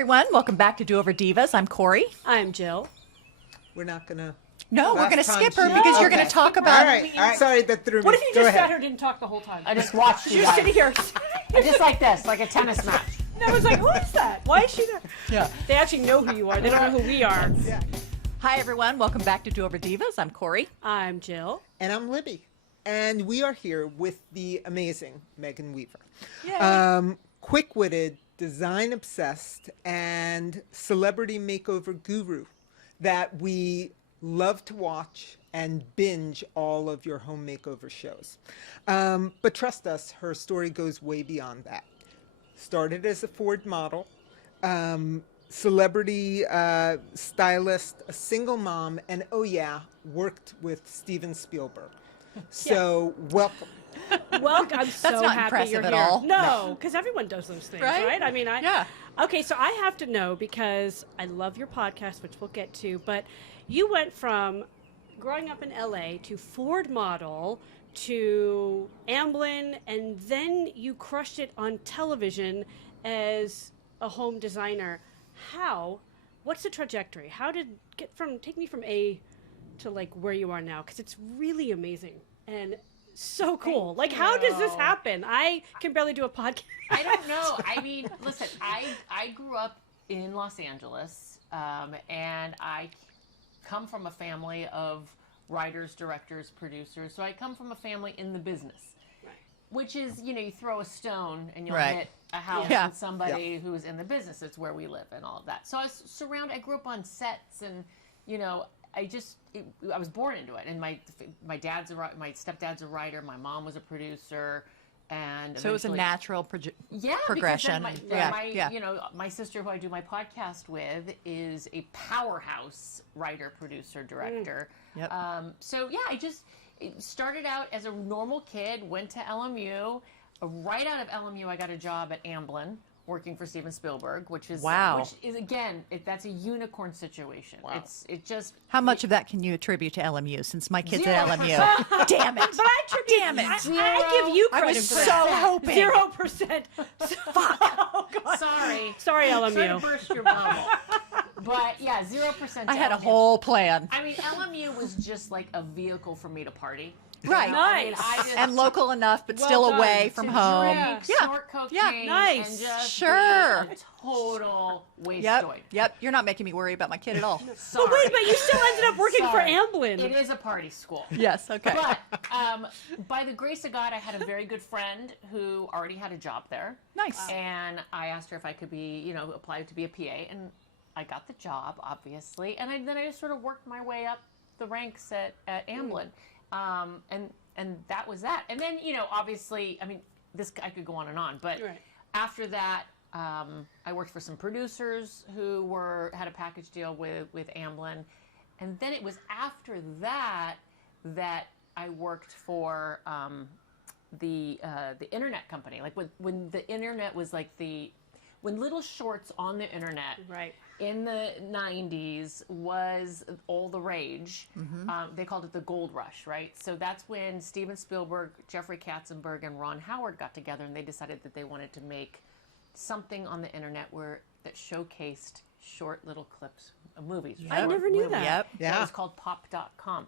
everyone. Welcome back to Do Over Divas. I'm Corie. I'm Jill. We're not going to... No, we're going to skip her because you're going to talk about... All right. Sorry, that threw me. What if you Go just ahead. sat here and didn't talk the whole time? I just watched you You're guys. sitting here. Just like this, like a tennis match. And I was like, who is that? Why is she there? Yeah. They actually know who you are. They don't know who we are. Yeah. Hi, everyone. Welcome back to Do Over Divas. I'm Corie. I'm Jill. And I'm Libby. And we are here with the amazing Megan Weaver. Yay. Quick-witted, design-obsessed, and celebrity makeover guru that we love to watch and binge all of your home makeover shows. But trust us, her story goes way beyond that. Started as a Ford model, celebrity stylist, a single mom, and oh yeah, worked with Steven Spielberg. So welcome. Welcome. I'm so not happy impressive you're at here. all. No, because everyone does those things, right? I mean, Yeah. Okay, so I have to know because I love your podcast, which we'll get to, but you went from growing up in LA to Ford model to Amlin, and then you crushed it on television as a home designer. How? What's the trajectory? How did take me from A to like where you are now? Because it's really amazing and so cool. Like, how does this happen? I can barely do a podcast. I don't know. I mean, listen, I grew up in Los Angeles, and I come from a family of writers, directors, producers. So I come from a family in the business, which is, you throw a stone and you'll hit a house with somebody who's in the business. It's where we live and all of that. So I grew up on sets and, I was born into it. And my stepdad's a writer. My mom was a producer. And So it was a natural progression. My sister, who I do my podcast with, is a powerhouse writer, producer, director. Yep. I just started out as a normal kid, went to LMU. Right out of LMU, I got a job at Amlin, working for Steven Spielberg, which is again, that's a unicorn situation. Wow. It just How much of that can you attribute to LMU since my kid's 0%. at LMU? Damn it. But I give you credit I was for so that. hoping. 0%. Fuck. Oh, God. sorry Sorry, LMU. Sorry to burst your bubble. But yeah, 0%. I had a LMU. whole plan. I mean, LMU was just like a vehicle for me to party. Right. Nice. I just And local enough, but Well still done. away from home. drink, Yeah. snort cocaine, Yeah. Nice. and just Sure. be a total waste. Yep. You're not making me worry about my kid at all. Sorry. But wait, but you still ended up working for Sorry. Amlin. It is a party school. Yes. Okay. But by the grace of God, I had a very good friend who already had a job there. Nice. And I asked her if I could be, apply to be a PA, and I got the job, obviously. And then I just sort of worked my way up the ranks at Amlin. And that was that. And then, obviously, I mean, I could go on and on. But after that, I worked for some producers who had a package deal with Amlin. And then it was after that I worked for the internet company. Like when the internet was like when little shorts on the internet in the 90s was all the rage. They called it the gold rush, right? So that's when Steven Spielberg, Jeffrey Katzenberg, and Ron Howard got together and they decided that they wanted to make something on the internet that showcased short little clips of movies. I never knew that. Yep. Yeah. It was called pop.com.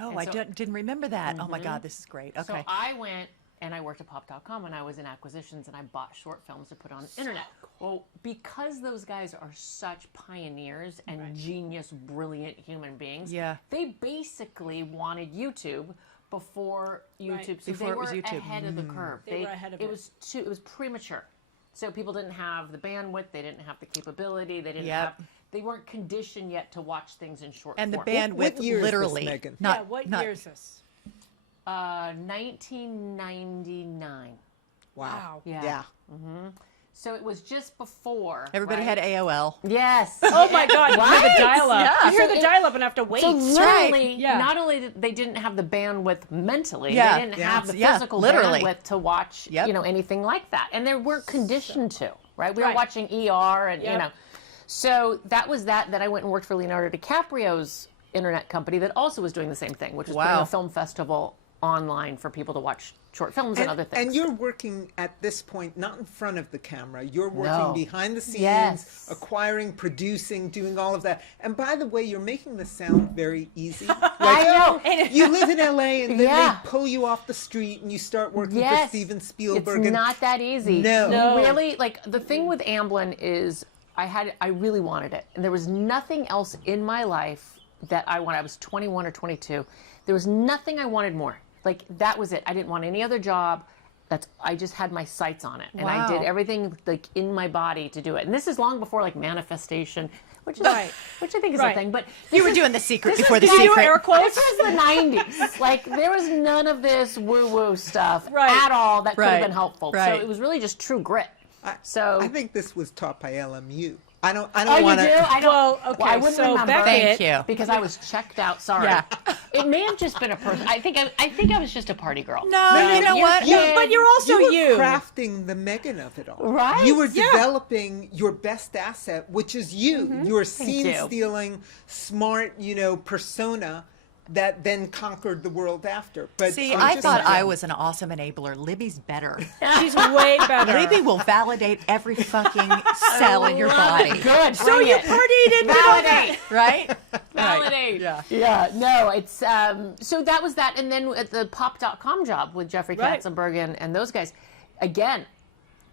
Oh, And I so- didn't remember that. Oh my God, this is great. Okay. So I went and I worked at pop.com and I was in acquisitions and I bought short films to put on the internet. Well, because those guys are such pioneers and genius, brilliant human beings, they basically wanted YouTube before YouTube. So Before they it was were YouTube. ahead of the curve. They were ahead of it. It was premature. So people didn't have the bandwidth, they didn't have the capability, they weren't conditioned yet to watch things in short And the form. bandwidth, What year is this, literally, Megan? not what not year is this? 1999. Wow. Yeah. So it was just before. everybody had AOL. Yes. Oh my God! You hear the dial-up. Yeah. You hear the dial-up and have to wait. So literally, Yeah. not only did they didn't have the bandwidth mentally, Yeah. they didn't have the physical literally. bandwidth to watch, anything like that, and they weren't conditioned to. Right? We were watching ER, and So that was that. Then I went and worked for Leonardo DiCaprio's internet company that also was doing the same thing, which was putting a film festival online for people to watch short films and other things. And you're working at this point not in front of the camera. You're working No. behind the scenes, Yes. acquiring, producing, doing all of that. And by the way, you're making this sound very easy. Like, I know. you live in LA and then Yeah. they pull you off the street and you start working for Yes. Steven Spielberg. It's and not that easy. No. No. Really, like the thing with Amlin is I really wanted it. And there was nothing else in my life that I wanted. I was 21 or 22. There was nothing I wanted more. Like that was it. I didn't want any other job. I just had my sights on it. And I did Wow. everything like in my body to do it. And this is long before like manifestation, which is Right. which I think is Right. a thing. But You this were is- doing The Secret this before was The Did you do Secret. air quotes? This was the 90s. Like, there was none of this woo-woo stuff Right. at all that could have Right. been helpful. So Right. it was really just true grit. So I think this was taught by LMU. I don't oh, you want do? to. I don't. Well, okay, I wouldn't so remember. Beckett- Thank you. Because I was checked out. Sorry. Yeah. It may have just been a person. I think I was just a party girl. No, you know you're what? kidding. But you're also You were crafting the Megan of it all. Right? You were Yeah. developing your best asset, which is you. Your you. scene-stealing, smart, persona that then conquered the world after. But See, I'm I just thought saying. I was an awesome enabler. Libby's better. She's way better. Libby will validate every fucking cell in your body. Good. So bring you it. partied and did all that. Validate. Right? Validate. Yeah. Yeah. No, it's so that was that, and then at the pop.com job with Jeffrey Right. Katzenberg and those guys, again,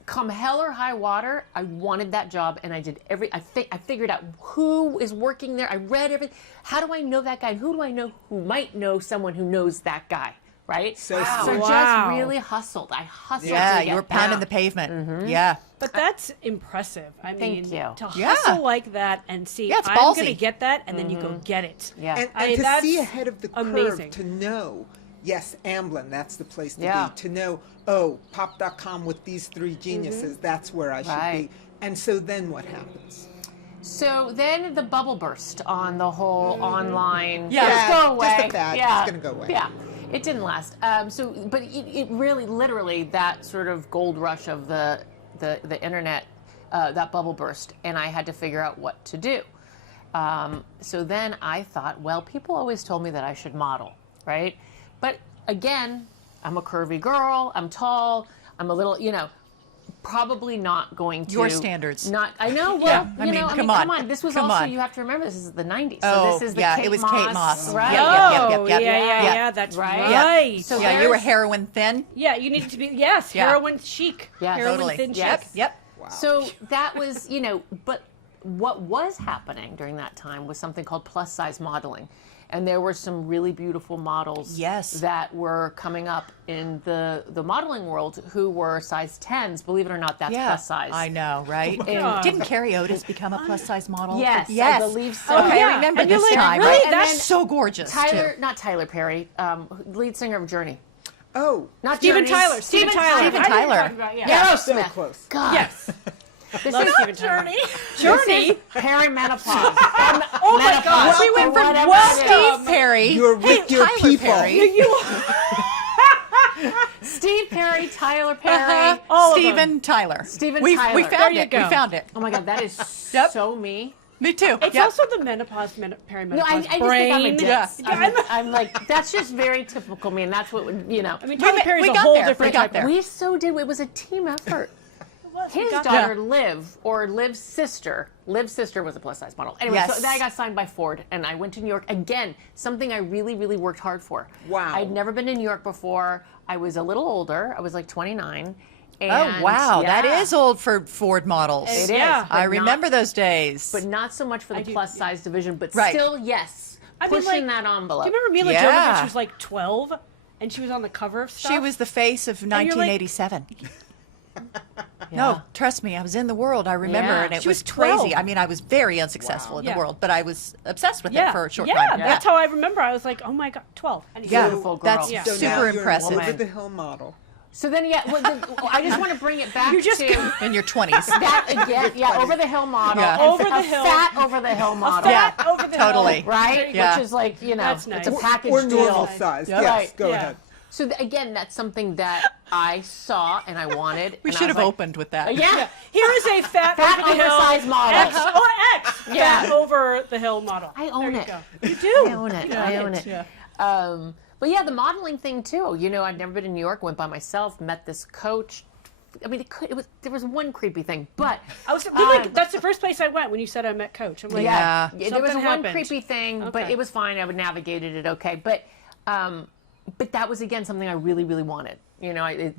come hell or high water, I wanted that job, and I did I figured out who is working there. I read everything. How do I know that guy? Who do I know who might know someone who knows that guy? Right? So So smart. Wow. just really hustled. I hustled. Yeah, to you were get pounding that. the pavement. Yeah. But that's impressive. I Thank mean, you. to Yeah. hustle like that and see, Yeah, it's I'm going to ballsy. get that, and then you go get it. Yeah. And, I mean, to see that's ahead of the curve, amazing. to know, yes, Amlin, that's the place to Yeah. be. To know, oh, pop.com with these three geniuses, that's where I should Right. be. And so then what happens? So then the bubble burst on the whole online. Yeah. Just Yeah, go just away. a fad. Yeah, It's gonna go away. Yeah, it didn't last. But it really, literally, that sort of gold rush of the internet, that bubble burst, and I had to figure out what to do. So then I thought, well, people always told me that I should model, right? But again, I'm a curvy girl. I'm tall. I'm a little, probably not going to Your standards. Not, I know. Well, Yeah, I mean, come on. This was Come also. on. You have to remember, this is the '90s. So Oh, this is the yeah, Kate it was Moss, Kate Moss. right? Yep, Oh, yep. yeah, that's Right. right. So Yeah, you were there's- heroin thin. Yeah, you need to be, yes, Yeah. heroin chic. Yes. Heroin Totally. thin Yes. chic. Yep. So that was, but what was happening during that time was something called plus size modeling. And there were some really beautiful models Yes. that were coming up in the modeling world who were size 10s. Believe it or not, that's Yeah. plus size. I know, right? God. Didn't Carrie Otis become a plus size model? Yes, Yes. I believe so. Okay, Yeah. I remember And you're this like, time. really? Right? And That's then so gorgeous. Tyler, too. not Tyler Perry, lead singer of Journey. Oh, Not Steven Journey. Tyler. Steven Tyler. Steven I know what you're Tyler. talking about, yeah. so Aerosmith. close. God. Yes. This Love is Steven Tyler. This Journey. is perimenopause. Oh my God. We went from Whatever it is. Steve Perry. You're with your Tyler people. Perry. Steve Perry, Tyler Perry. Uh-huh. All of Steven Tyler. Steven we Tyler. We There found you it. go. We found it. Oh my God, that is Yep. so me. Me too. It's Yep. also the menopause, perimenopause No, I just brain. think I'm a dick. Yeah. I'm like, that's just very typical me, and that's what, I mean, We Tyler ma- Perry's we a got whole there. different We got type there. of- we so did. It was a team effort. We His got daughter, Liv, or Liv's sister was a plus size model. Anyway, Yes. so then I got signed by Ford, and I went to New York. Again, something I really, really worked hard for. Wow. I'd never been to New York before. I was a little older. I was like 29. Oh, And wow. That yeah, is old for Ford models. It is. Yeah. but I not- remember those days. But not so much for the do- plus size division, but Right. still, yes. I mean, Pushing like, that envelope. Do you remember Mila Yeah. Jovovich was like 12 and she was on the cover of stuff? She was the face of you're like- 1987. Yeah. No, trust me, I was in the world. I remember, Yeah. and it She was was crazy. 12. I mean, I was very unsuccessful in the Yeah. world, but I was obsessed with yeah. it for a short yeah, time. that's how I remember. I was like, oh my God, 12. And Yeah, Beautiful girl. that's Yeah. So now super you're impressive. an over-the-hill model. So then, yeah, I just want to bring it back You just to In your 20s. that again. Yeah, over the hill model. Yeah. and Over the a hill. fat over the hill model. Yeah, Fat over the totally. hill. Right? Yeah. Which is like, That's it's a nice. package Or deal. normal size. Yep. Yes, Right. go Yeah. ahead. So again, that's something that I saw and I wanted. We and I should was have like, opened with that. Yeah. Here is a fat Fat over the hill. oversized model. X, X. Yeah. Fat over the hill model. I own there it. You go. You do. I own it. Yeah. I own it. Yeah. But yeah, the modeling thing too. You know, I'd never been in New York. Went by myself. Met this coach. I mean, there was one creepy thing, but that's the first place I went when you said I met Coach. I'm like, Yeah. there was something one happened. creepy thing, but Okay. it was fine. I would navigated it okay. But that was again something I really, really wanted. You know, I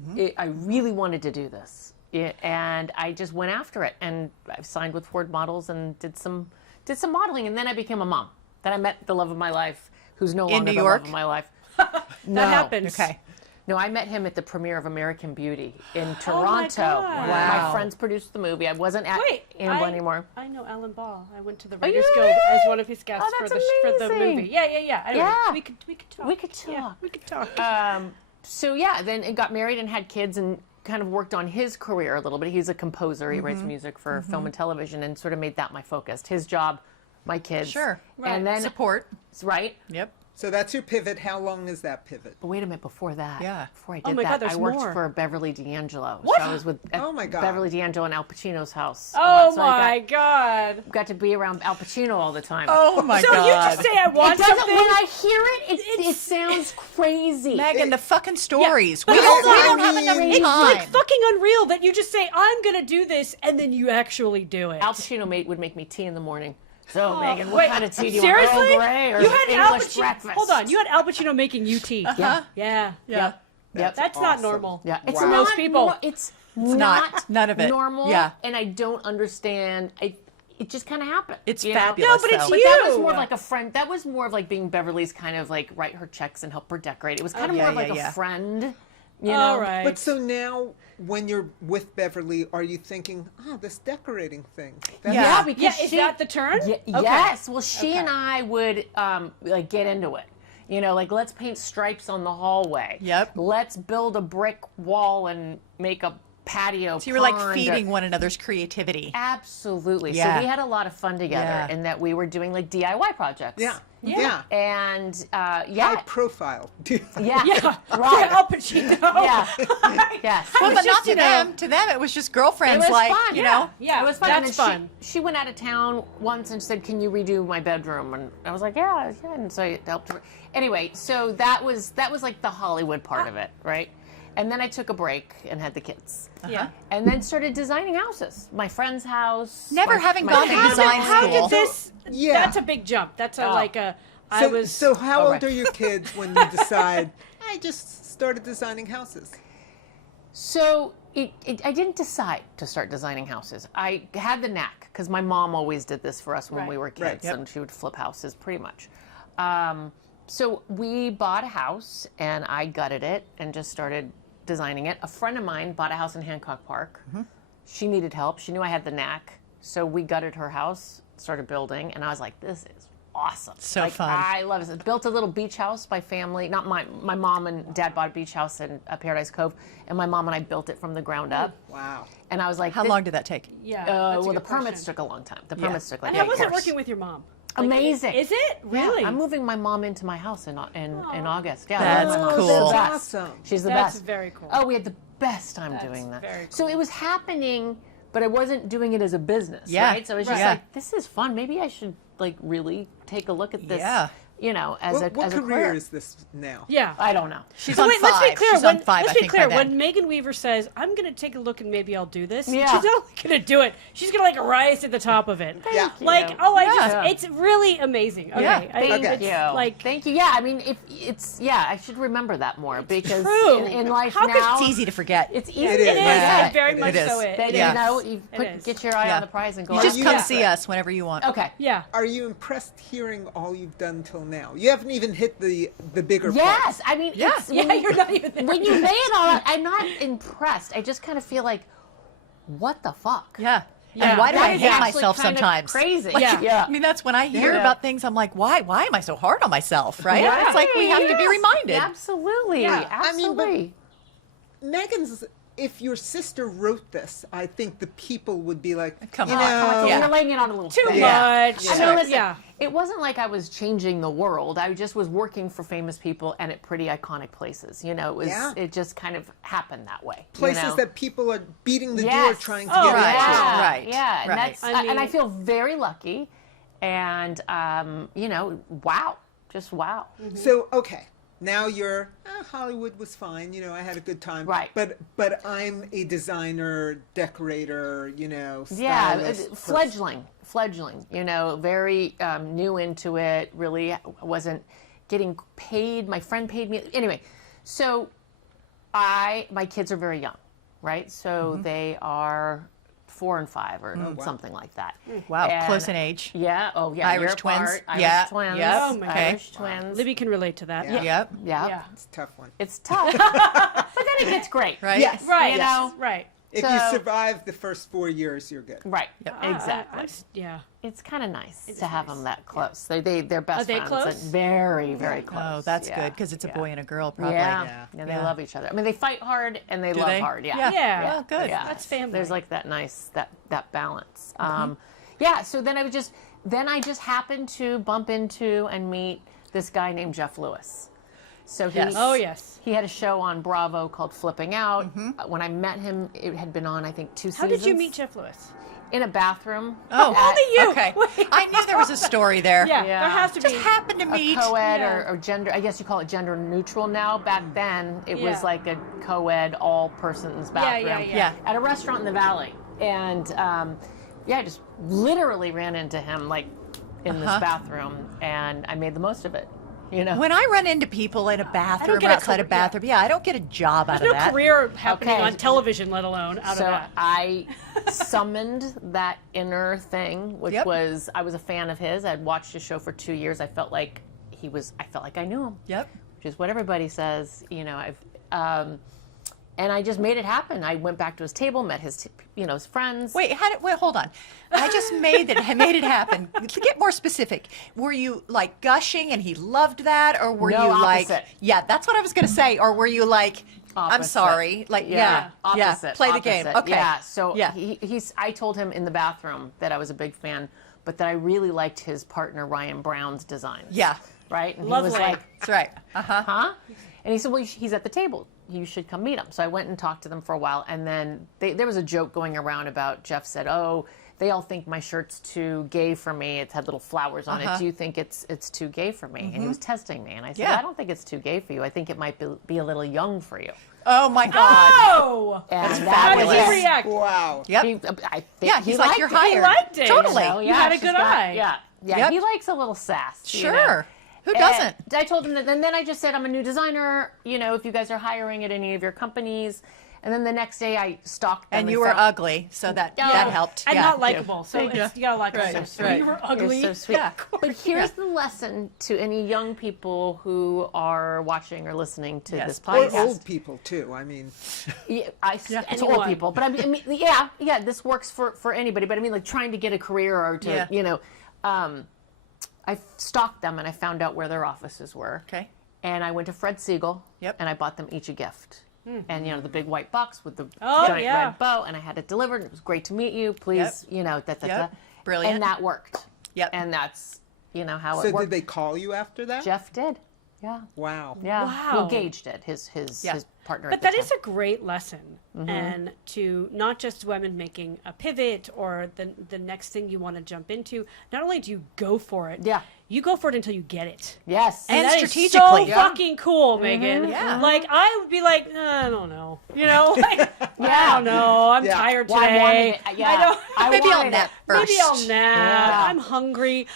really wanted to do this, and I just went after it. And I signed with Ford Models and did some modeling, and then I became a mom. Then I met the love of my life, who's no longer New the York? love of my life. That happens. Okay. No, I met him at the premiere of American Beauty in Oh my Toronto. God. Wow. My friends produced the movie. I wasn't at Wait, Amblin anymore. I know Alan Ball. I went to the you Writers Guild as one of his guests Oh, for that's the amazing. movie. Yeah. Anyway, Yeah. we could talk. We could Yeah, talk. we could talk. So yeah, then it got married and had kids and kind of worked on his career a little bit. He's a composer. He writes music for film and television and sort of made that my focus. His job, my kids. Sure. And then, Support. right? Yep. So that's your pivot. How long is that pivot? But wait a minute, before that. Yeah. Before I Oh did my God, that, there's I worked more. for Beverly DAngelo. What? So I was with Oh my God. Beverly DAngelo in Al Pacino's house. Oh So I my God. got to be around Al Pacino all the time. Oh my So God. you just say I want It doesn't, something? when I hear it sounds crazy. Megan, the fucking stories. but We don't I have enough mean- It's time. like fucking unreal that you just say I'm gonna do this and then you actually do it. Al Pacino would make me tea in the morning. So, Megan, what Wait, kind of tea do you seriously? want? Earl Grey or You had Al English Pacino. breakfast? Hold on, you had Al Pacino making you tea. Yeah. Yeah. Yeah. Yep. That's not awesome. normal. Yeah, it's Wow. not Most people. It's not. None of it. normal. Yeah. and I don't understand. It just kind of happened. It's you know? fabulous. No, but it's though. But that was You. more of like a friend. That was more of like being Beverly's kind of like write her checks and help her decorate. It was kind of yeah, more of like yeah. a friend. You know? All right. But so now, when you're with Beverly, are you thinking, this decorating thing? That's Yeah. Yeah, because yeah, she, is that the turn? Ye- Okay. Yes. Well, she Okay. and I would like get into it. You know, like let's paint stripes on the hallway. Yep. Let's build a brick wall and make a patio. So you were like pond or- feeding one another's creativity. Absolutely. Yeah. So we had a lot of fun together, Yeah. and that we were doing like DIY projects. Yeah. And High yeah, profile. yeah, Yeah. right. Al Pacino. Yeah. Yes. Well, but not to you know, them. To them, it was just girlfriends. It was like fun, you yeah. know. Yeah, it was fun. That's and then fun. She went out of town once and said, "Can you redo my bedroom?" And I was like, "Yeah." And so I helped her. Anyway, so that was like the Hollywood part of it, right? And then I took a break and had the kids. Yeah. And then started designing houses. My friend's house. Never having gone to friend's design house. How school. did this? Yeah. That's a big jump. That's a like a. I was. So how All old right. are your kids when you decide, I just started designing houses? So I didn't decide to start designing houses. I had the knack because my mom always did this for us when Right. we were kids, Right. Yep. and she would flip houses pretty much. So we bought a house, and I gutted it and just started designing it. A friend of mine bought a house in Hancock Park. She needed help. She knew I had the knack, so we gutted her house, started building, and I was like, "This is awesome! So like, fun. I love it." Built a little beach house by family. Not my mom and dad bought a beach house in Paradise Cove, and my mom and I built it from the ground up. Wow. And I was like, How long did that take? Yeah. well, the permits took a long time. The permits took like And 8 how was it years. working with your mom? Amazing. Is it really? Yeah, I'm moving my mom into my house in August. Yeah, That's my mom's cool. the That's best. awesome. She's the That's best. very cool. Oh, we had the best time That's doing that. very So it was happening, but I wasn't doing it as a business. Yeah. Right. So I was just Right. like, this is fun. Maybe I should like really take a look at this. Yeah. You know, as What, a what as a career career. is this now? Yeah. I don't know. She's So on wait, 5. let's be clear. She's When, on 5. let's I be think clear. by then. When Megan Weaver says, "I'm going to take a look and maybe I'll do this," Yeah. she's not only going to do it. She's going to like rise to the top of it. Yeah. Like, you. oh, Yeah. it's really amazing. Okay. Yeah. I mean, Thank it's you. like Thank you. Yeah, I mean, if it's I should remember that more because true. in life How could- now It's easy to forget. It's easy. It is. it is. Yeah. It very It much is. so is. That, It Yeah. you know, is. you It put, is. get your eye Yeah. on the prize and go. You "Oh, just you come got see us whenever you want. Okay. Yeah. Are you impressed hearing all you've done till now? You haven't even hit the bigger Yes, parts. I mean, Yeah. it's, Yeah, when you- you're not even there. When you lay it all out, I'm not impressed. I just kind of feel like, what the fuck? Yeah. Yeah. And why do That I is hate actually myself kind of sometimes? crazy. Like, Yeah. I mean, that's when I hear Yeah. about things, I'm like, why am I so hard on myself, right? Right. It's like we have to be Yes. reminded. Absolutely. Yeah. I mean, but- Absolutely. Megan's, if your sister wrote this, I think the people would be like, Come you on. know, Yeah. You're laying it on a little Too thick. Yeah. much. Yeah. I mean, listen, Yeah. it wasn't like I was changing the world. I just was working for famous people and at pretty iconic places. You know, it was. Yeah. It just kind of happened that way. places you know? that people are beating the door Yes. trying to Oh, get right. into. Yeah, Right. Yeah, and Right. that's I and I mean- feel very lucky, and you know, wow, just wow. So, okay, Now you're Hollywood was fine, I had a good time. Right. But I'm a designer, decorator, Yeah, stylist, fledgling, very new into it, really wasn't getting paid. My friend paid me. Anyway, so my kids are very young, right? So they are 4 and 5 or something like that. Wow, And- close in age. Yeah. Oh, yeah. Irish you're twins? apart. Irish Yeah. twins. Yep. Oh, my gosh. Irish twins. Libby can relate to that. Yeah. Yep. Yeah. Yeah. It's a tough one. It's tough. But then it gets great. Right? Yes. Right. You know? Right. If you So- survive the first 4 years, you're good. Right. Yep. Exactly. Yeah. It's kind of nice It's to have nice. them that close. They're best Are they friends. close? And very, very close. Oh, that's Yeah. good because it's a Yeah. boy and a girl, probably. Yeah. Yeah. They Yeah. love each other. I mean, they fight hard and they Do love they? hard. Yeah. Yeah. Oh, good. Yeah. That's family. There's like that nice that balance. Yeah. So then I just happened to bump into and meet this guy named Jeff Lewis. So he Yes. Oh, yes. he had a show on Bravo called Flipping Out. When I met him, it had been on I think 2 How seasons. did you meet Jeff Lewis? In a bathroom. Oh, Only you. okay. Wait. I knew there was a story there. Yeah, Yeah. there has to Just be. happened to A meet. co-ed Yeah. or gender, I guess you call it gender neutral now. Back then, it was Yeah. like a co-ed, all persons bathroom yeah. at a restaurant in the Valley. And I just literally ran into him like in this bathroom, and I made the most of it. When I run into people in a bathroom get or a outside a career- bathroom, I don't get a job out There's of no that. career happening Okay. on television, let alone out So of that. I summoned that inner thing, which Yep. was I was a fan of his. I'd watched his show for 2 years. I felt like I knew him. Yep. Which is what everybody says. And I just made it happen. I went back to his table, met his friends. Wait, hold on. I just made it happen. To get more specific, were you like gushing and he loved that, or were No, you opposite. like, yeah, that's what I was going to say, or were you like, I'm Opposite. sorry, like, yeah, opposite, play the game, opposite. okay, Yeah, so yeah. I told him in the bathroom that I was a big fan, but that I really liked his partner Ryan Brown's designs. Yeah. Right? And Lovely. he was like, That's right. huh? And he said, well, he's at the table. You should come meet him. So I went and talked to them for a while. And then there was a joke going around about Jeff said, oh, they all think my shirt's too gay for me. It had little flowers on it. Do you think it's too gay for me? And he was testing me. And I said, Yeah. I don't think it's too gay for you. I think it might be a little young for you. Oh my God. Oh! And That's How did fabulous. he react? Wow. Yep. I think Yeah, he he's like, liked you're it. hired. He liked it. Totally. So, You had a she's good eye. Yeah. Yep. He likes a little sass. Sure. Who And doesn't? I told him that, and then I just said, I'm a new designer, if you guys are hiring at any of your companies. And then the next day I stalked them. And you were found- ugly, so that helped. And yeah. not likable. So Thank you. you gotta like Right, us. So right. you were You're ugly. so sweet. Yeah. But here's the lesson to any young people who are watching or listening to Yes, this Or please. podcast. old people, too. I mean, Yeah, it's anyone. old people, but I mean, yeah, this works for anybody. But I mean, like trying to get a career or to, Yeah. I stalked them and I found out where their offices were. Okay. And I went to Fred Siegel. Yep. And I bought them each a gift. And the big white box with the Oh, giant yeah. red bow, and I had it delivered. It was great to meet you. Please, Yep. Brilliant. And that worked. Yep. And that's how so it worked. did they call you after that? Jeff did. Yeah. Wow. Yeah. Wow. Well, Gage did. His Yeah. his partner. But at that the is time. a great lesson, and to not just women making a pivot or the next thing you want to jump into. Not only do you go for it, Yeah. you go for it until you get it. Yes. And That is strategically. so Yeah. fucking cool, Megan. Yeah. Like I would be like, I don't know, like, I Yeah. don't know. I'm Yeah. tired Well, I today. wanted it. Yeah. I don't. I Maybe I'll wanted nap it. first. Maybe I'll nap. Yeah. I'm hungry.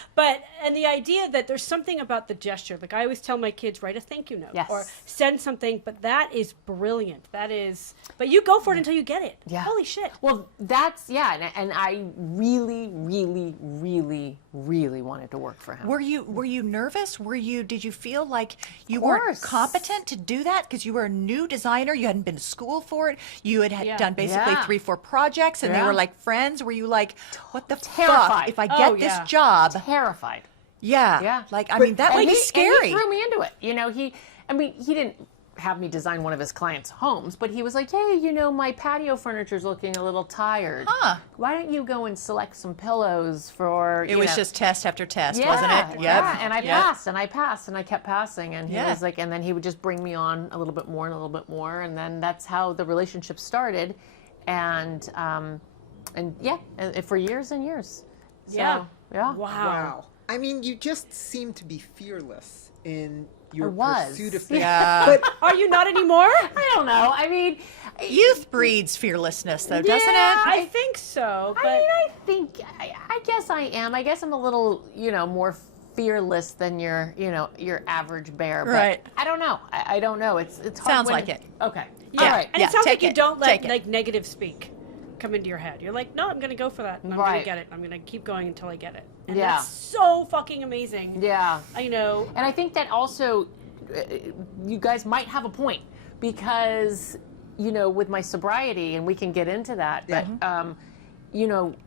And the idea that there's something about the gesture. Like I always tell my kids, write a thank you note Yes. or send something. But that is brilliant. But you go for it until you get it. Yeah. Holy shit. Well, and I really, really, really, really wanted to work for him. Were you nervous? Did you feel like you course. weren't competent to do that because you were a new designer? You hadn't been to school for it. You had Yeah. done basically Yeah. 3-4 projects, and they Yeah. were like friends. Were you like, what the Terrified. fuck? If I get Oh, this yeah. job, Terrified. yeah, Yeah. like I mean that would And be he scary. threw me into it. He didn't have me design one of his clients' homes, but he was like, hey, my patio furniture's looking a little tired. Huh. Why don't you go and select some pillows for, It was just test after test, yeah, wasn't it? Yep. Yeah, and I Yep. passed, and I passed, and I kept passing, and he Yeah. was like, and then he would just bring me on a little bit more and a little bit more, and then that's how the relationship started, and for years and years. So, Yeah. yeah. Wow. Wow. I mean, you just seem to be fearless in your was. pursuit of Yeah. But Are you not anymore? I don't know. I mean, Youth breeds fearlessness, though, doesn't Yeah, it? I think so. But I think I guess I am. I guess I'm a little, more fearless than your average bear. But Right. I don't know. I don't know. It's hard. Sounds when- like it. Okay. yeah, All right. and Yeah, it sounds take like you it, don't take let it. like negative speak come into your head. You're like, no, I'm going to go for that. And I'm going Right. to get it. I'm going to keep going until I get it. And Yeah. that's so fucking amazing. Yeah. I know. And I think that also, you guys might have a point because, with my sobriety, and we can get into that, but,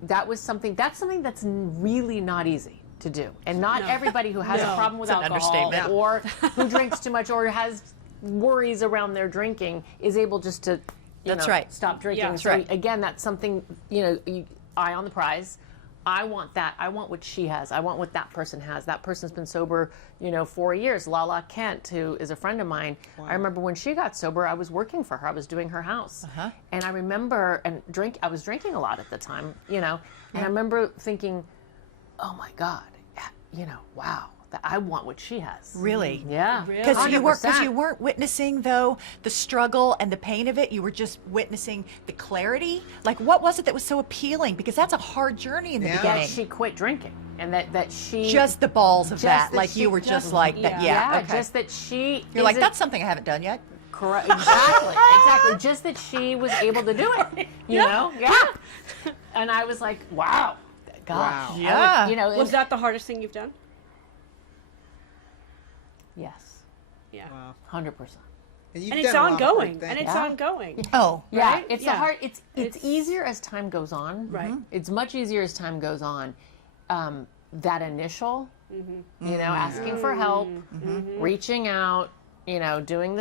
that's something that's really not easy to do. And not everybody who has a No. problem with It's an alcohol understatement. or who drinks too much or has worries around their drinking is able just to, That's right. stop drinking. Yeah. That's So right. again, that's something, eye on the prize. I want that. I want what she has. I want what that person has. That person's been sober, 4 years. Lala Kent, who is a friend of mine. I remember when she got sober, I was working for her. I was doing her house. And I remember, I was drinking a lot at the time, and I remember thinking, oh my God, wow, I want what she has. Really? Yeah. Because 100%. you weren't witnessing, though, the struggle and the pain of it. You were just witnessing the clarity. Like, what was it that was so appealing? Because that's a hard journey in the Yeah. beginning. That she quit drinking and that she Just the balls of Just that. that Like, she you were just like that. yeah, Yeah. Okay. just that she You're like, isn't- that's something I haven't done yet. correct. Exactly. Just that she was able to do it. You know? Yeah. And I was like, wow. Gosh. Wow. Yeah. Was that the hardest thing you've done? Yes. Yeah. Wow. 100%. you've And it's done a lot of ongoing. great And things. it's ongoing. Oh, Yeah. Right? It's Yeah. the hard. It's It's- easier as time goes on. Right. It's much easier as time goes on. That initial, asking for help, reaching out, doing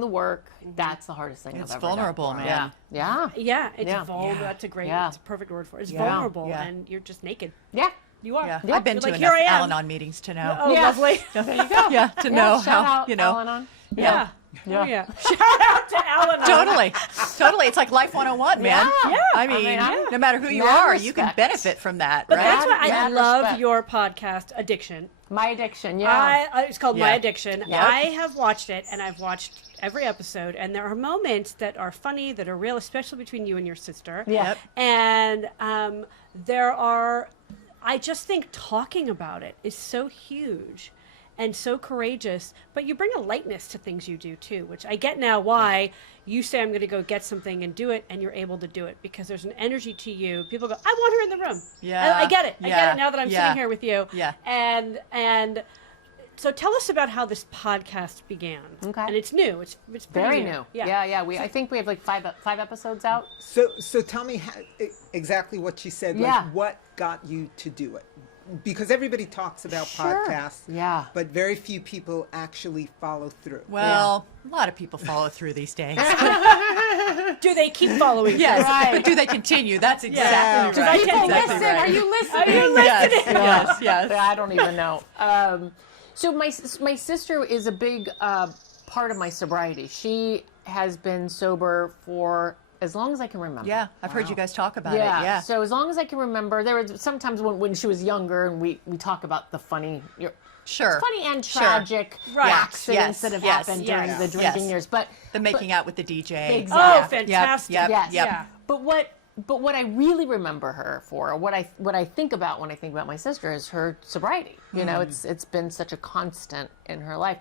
the work. That's the hardest thing It's I've ever vulnerable, done. man. Yeah. Yeah, it's Yeah. vulnerable. Yeah. That's a great, Yeah. it's a perfect word for it. It's Yeah. vulnerable, Yeah. and you're just naked. Yeah. You are. yeah. Yeah. I've been You're to like, enough here I am. Al-Anon meetings to know. Oh, Yeah. lovely. There you go. Yeah, to know shout how, out Al-Anon. Yeah. Yeah. Oh, yeah. Shout out to Alan. Totally. It's like Life 101, man. Yeah. I mean, I'm- no matter who you mad are, you can respect. benefit from that, But right? that's why I Mad love respect. your podcast, Addiction. My addiction. Yeah. It's called My Yeah. Addiction. Yeah. I have watched it, and I've watched every episode, and there are moments that are funny, that are real, especially between you and your sister. Yeah. Yep. And I just think talking about it is so huge and so courageous, but you bring a lightness to things you do too, which I get now why you say I'm going to go get something and do it, and you're able to do it because there's an energy to you. People go, I want her in the room. Yeah. I get it. I get Yeah. it now that I'm Yeah. sitting here with you. Yeah. And so tell us about how this podcast began. Okay. And it's new. It's pretty Very new. Yeah. Yeah. I think we have like five episodes out. So tell me exactly what she said. Yeah. Like, what got you to do it? Because everybody talks about Sure. podcasts, Yeah. but very few people actually follow through. Well, a lot of people follow through these days. Do they keep following? Yes, Right. but do they continue? That's Yeah, exactly right. right. People Exactly listen. right. Are you listening? Are you listening? Yes, yes. I don't even know. So my sister is a big part of my sobriety. She has been sober for as long as I can remember. Yeah, I've heard you guys talk about Yeah. it. Yeah. So as long as I can remember, there were sometimes when she was younger, and we talk about the funny, Sure. funny and Sure. tragic Right. accidents Yes, that have yes, happened during yes, the drinking yes. years. But The making out with the DJ. Exactly. Oh, Yep, fantastic. Yep, Yes. yep. Yeah. But what I really remember her for, or what I think about when I think about my sister, is her sobriety. You know, it's been such a constant in her life.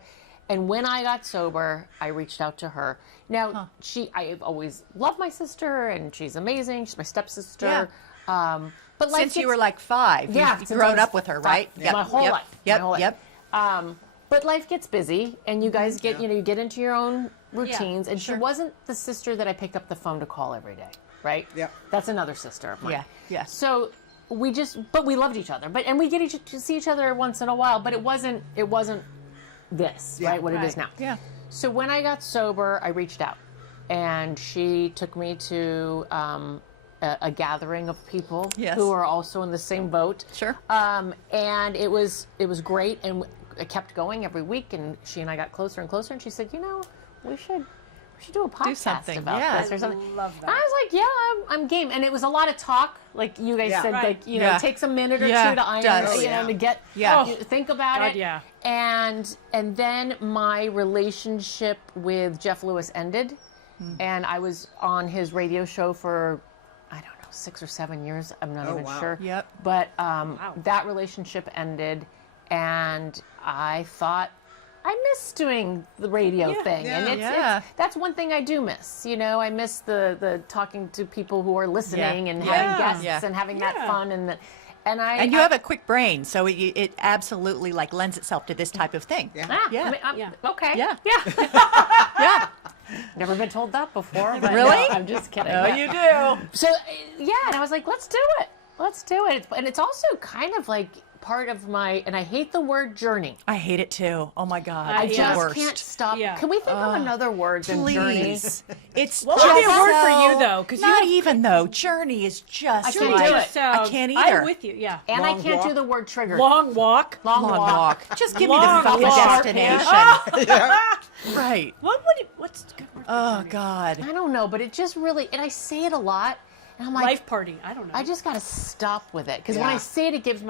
And when I got sober, I reached out to her. Now, I've always loved my sister, and she's amazing. She's my stepsister. But life Since you gets- were like 5, Yeah, you've since grown I was up with her, right? five. My whole yep, life. Yep, My whole life. yep. But life gets busy, and you guys get you get into your own routines. And she wasn't the sister that I picked up the phone to call every day, right? Yeah. That's another sister of mine. Yeah, yeah. So but we loved each other. And we get to see each other once in a while. But it wasn't this, Yeah. right? What it is now. Yeah. So when I got sober, I reached out, and she took me to a gathering of people Yes. who are also in the same boat. Sure. And it was great, and I kept going every week, and she and I got closer and closer, and she said, we should we should do a podcast something, about yeah. this or something. love that. And I was like, yeah, I'm game. And it was a lot of talk. Like you guys Yeah. said, Right. like, you know, Yeah. it takes a minute or Yeah, two to iron, does. you know, Yeah. to get, Yeah. you think about God, it. yeah. And then my relationship with Jeff Lewis ended. And I was on his radio show for, I don't know, 6 or 7 years. I'm not even wow. sure. Yep. But that relationship ended, and I thought, I miss doing the radio thing. Yeah. And Yeah. that's one thing I do miss. You know, I miss the talking to people who are listening and Yeah. having guests Yeah. and having that Yeah. fun. And And you have a quick brain, so it absolutely like lends itself to this type of thing. Yeah. Yeah. Okay. Yeah. Yeah. Yeah. Never been told that before. But Really? no, I'm just kidding. Oh, Yeah. you do. So, yeah, and I was like, let's do it. Let's do it. And it's also kind of like part of my, and I hate the word journey. I hate it too. Oh my God. I It's the Just worst. can't stop. Yeah. Can we think of another word than journey? Please. It's What would be a just word for so- you, though? 'Cause you not have- even though. Journey is just. I can't like- do it. Sounds- I can't either. I'm with you. Yeah. And Long I can't do walk. the word trigger. Long walk. Long Long walk. walk. Just give me Long the fucking walk. destination. Right. What's a good word? For Oh journey? God. I don't know, but it just really, and I say it a lot, and I'm like, Life party. I don't know. I just got to stop with it. Because when Yeah. I say it, I give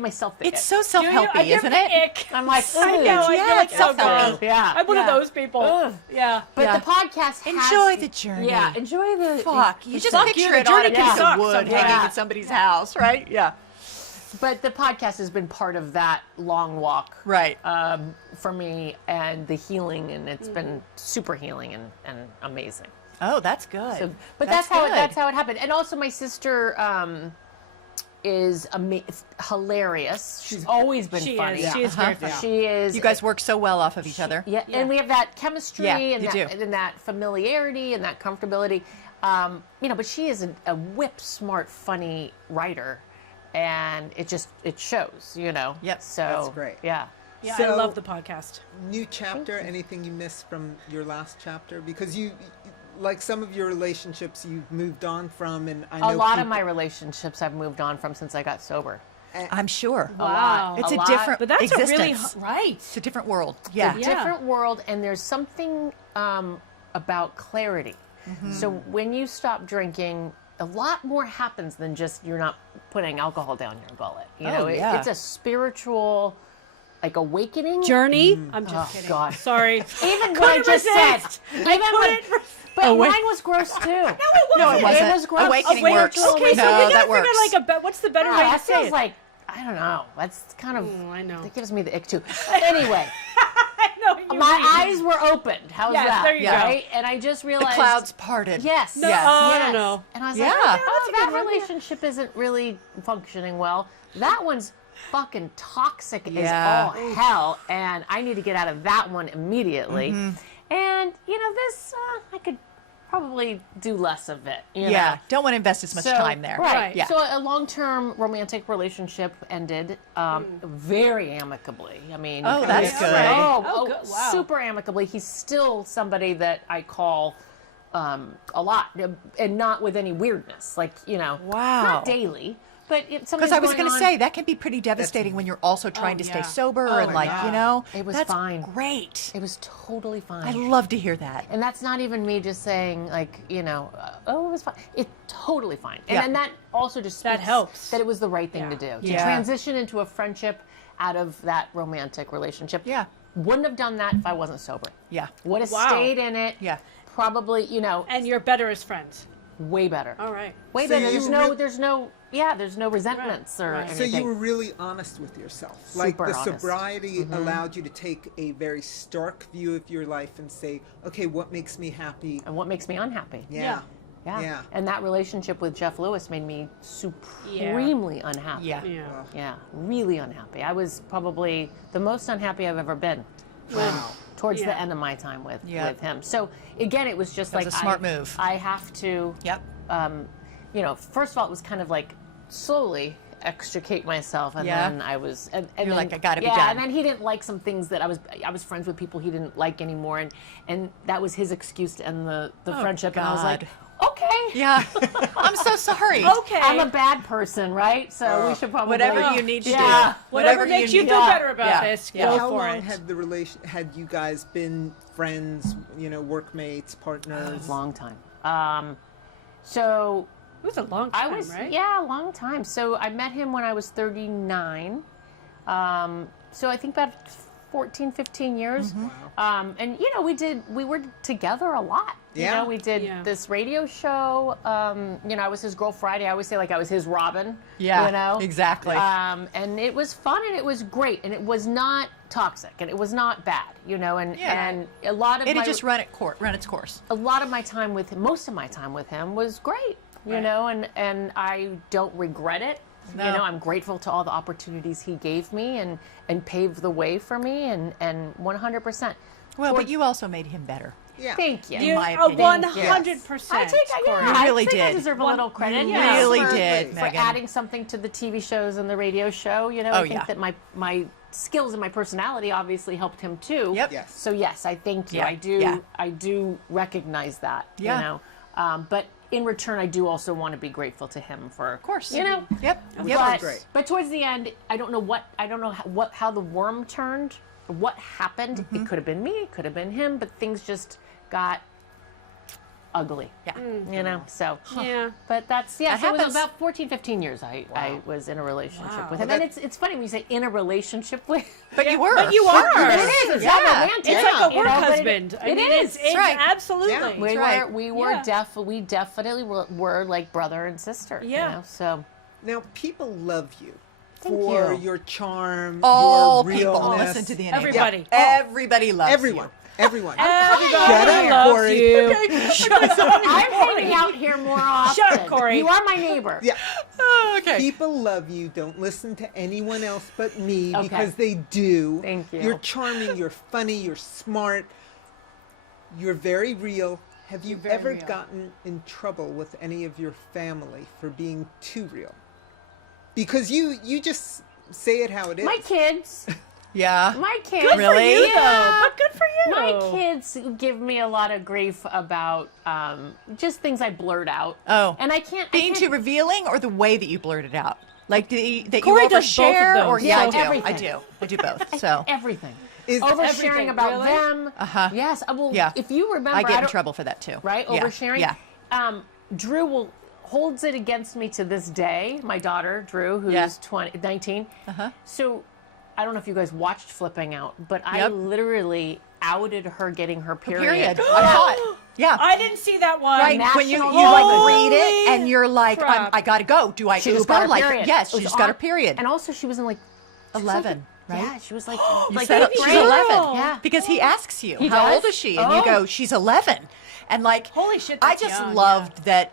myself the It's ick. so Do you? self-helpy, I give isn't the it? ick. I'm like, I know. I Yeah, feel like it's so self-helpy. good. Yeah. I'm one of Yeah. those people. Ugh. Yeah. But Yeah. the podcast has Enjoy the journey. Yeah, enjoy the Fuck. You just suck. picture The it on a journey can piece suck of wood sometimes. hanging Yeah. in somebody's house, right? Yeah. But the podcast has been part of that long walk, Right. for me, and the healing, and it's been super healing and amazing. Oh, that's good. So, but that's how good. that's how it happened. And also, my sister is hilarious. She's always been She funny. is. She is very Uh-huh. funny. She is. You guys work so well off of each other. Yeah, Yeah. and we have that chemistry Yeah, and, you that, do. and that familiarity and that comfortability. You know, but she is a whip smart, funny writer, and it shows. You know. Yep. So That's great. Yeah. Yeah, I So- love the podcast. New chapter, anything you miss from your last chapter? Because you, like some of your relationships, you've moved on from, and I know A lot of people- my relationships I've moved on from since I got sober. I'm sure. Wow. It's A a, lot. different But that's existence. a really right. It's a different world. Yeah. Yeah. Different world, and there's something about clarity. So when you stop drinking, a lot more happens than just you're not putting alcohol down your gullet. You Oh, know, yeah. it's a spiritual, like, awakening. Journey. I'm just Oh, kidding. God. Sorry. Even what I just resist. said. I Even when, couldn't but Oh, wait. mine was gross too. No, No, it wasn't. It was gross. Awakening Wait, works. Okay, so No, we that gotta figure works. like what's the better No, way to that say feels it? like, I don't know. That's kind of. I know. That gives me the ick too. Anyway. No, you're My right. eyes were opened. How's Yes, that? there you go. Right? And I just The realized. clouds parted. Yes. No, Yes. oh, yes. no. And I was Yeah. like, That's oh, a that good one, yeah. relationship isn't really functioning well. That one's fucking toxic Yeah. as all hell. And I need to get out of that one immediately. And, you know, this, I could probably do less of it. You Yeah. know? Don't want to invest as much time there. Right. Right. Yeah. So a long-term romantic relationship ended very amicably. I mean, Oh, that's it's- good. Oh, good. Wow. super amicably. He's still somebody that I call a lot, and not with any weirdness. Like, you know, Wow. not daily, but Because something's I was going going to on. say that can be pretty devastating when you're also trying to stay yeah. sober Oh, and my like, God. you know, It was that's fine. great. It was totally fine. I love to hear that. And that's not even me just saying, like, you know, oh, it was fine. It's totally fine. And, Yeah. and that also just That speaks helps. that it was the right thing to do. To Yeah. transition into a friendship out of that romantic relationship. Yeah. Wouldn't have done that if I wasn't sober. Yeah. Would have Wow. stayed in it. Yeah. Probably, you know, And you're better as friends. way better. All right. Way So better. you There's no resentments or Right. So anything. you were really honest with yourself. Like Super the honest. sobriety allowed you to take a very stark view of your life and say, okay, what makes me happy? And what makes me unhappy? Yeah. Yeah. Yeah. And that relationship with Jeff Lewis made me supremely unhappy. Yeah. Yeah. Yeah, really unhappy. I was probably the most unhappy I've ever been Wow. towards the Yeah. end of my time with Yeah. him. So again, it was just That was like a smart move. I have to, Yep. you know, first of all, it was kind of like slowly extricate myself, and Yeah. then I was, and You're then, like, I gotta be yeah, done. and then he didn't like some things that I was friends with people he didn't like anymore, and that was his excuse to end the Oh, friendship, and I was like, God. Okay. Yeah. I'm so sorry. Okay. I'm a bad person, right? So we should probably Whatever you need to Yeah. do. Whatever makes you feel Yeah. better about Yeah. this, Yeah. go How for long it. had you guys been friends, workmates, partners? Long time. So It was a long I time, was, right? yeah, a long time. So I met him when I was 39. So I think about 14, 15 years. And we were together a lot. Yeah. We did Yeah. this radio show. I was his girl Friday. I always say like I was his Robin. Yeah, exactly. And it was fun and it was great and it was not toxic and it was not bad, and a lot of It my had just run its course. a lot of my time with him, most of my time with him was great, and I don't regret it. No. I'm grateful to all the opportunities he gave me and paved the way for me and 100%. Well, but you also made him better. Yeah. Thank you. In my opinion. 100%. I think You I really think I did. deserve a little credit. You yeah. really Absolutely. did, For Megan. adding something to the TV shows and the radio show. I think yeah. that my skills and my personality obviously helped him too. Yep. Yes. So yes, I thank you. Yeah, yeah. I do recognize that. Yeah. But in return, I do also want to be grateful to him for, Of course. Yep. Yep. But, great. but towards the end, I don't know how the worm turned, what happened. It could have been me, it could have been him, but things just got ugly. Yeah. So. Yeah. But that's, so That it was happens. about 14, 15 years I was in a relationship Wow. with him. Well, And it's funny when you say in a relationship with. But you were. But you are. It is. It's not romantic. It's like a work but husband. It is. It's right. absolutely. Yeah. We right. were Yeah. we definitely were like brother and sister. Yeah. So Now, people love you Thank for you. your charm, All your people realness. listen to the Everybody. Everybody loves Everyone. you. Everyone. Everybody Shut up, loves Corie. you. I'm hanging out here more often. Shut up, Corie. You are my neighbor. Yeah. Oh, okay. People love you. Don't listen to anyone else but me Okay. because they do. Thank you. You're charming. You're funny. You're smart. You're very real. Have you very ever real. gotten in trouble with any of your family for being too real? Because you just say it how it is. My kids. Yeah. My kids. Good for Really? you, Yeah. though. But good for you. My kids give me a lot of grief about just things I blurt out. Oh. And I can't. Being too revealing or the way that you blurted out? Like that Corie you does both of overshare? those. Or Yeah, I do. everything. I do both. So Everything. Is- Oversharing Everything, about really? them. Uh-huh. Yes. Well, Yeah. if you remember, I get in don't- trouble for that too. right? Yeah. Oversharing. Yeah. Drew holds it against me to this day. My daughter, Drew, who's Yeah. 19. Uh-huh. So I don't know if you guys watched Flipping Out, but I Yep. literally outed her getting her Period. I saw it. Yeah. I didn't see that one. Right, when you National like read Holy it and you're like, crap. I gotta go. Do I She just just got go? her Like, period. yes, It she was just got her on- period. And also, she was in like 11, right? Yeah, she was like You like said eighth she's grade. 11. Yeah. Because he asks you, He how does? old is she? And you Oh. go, she's 11. And like, Holy shit, I that's just young, loved that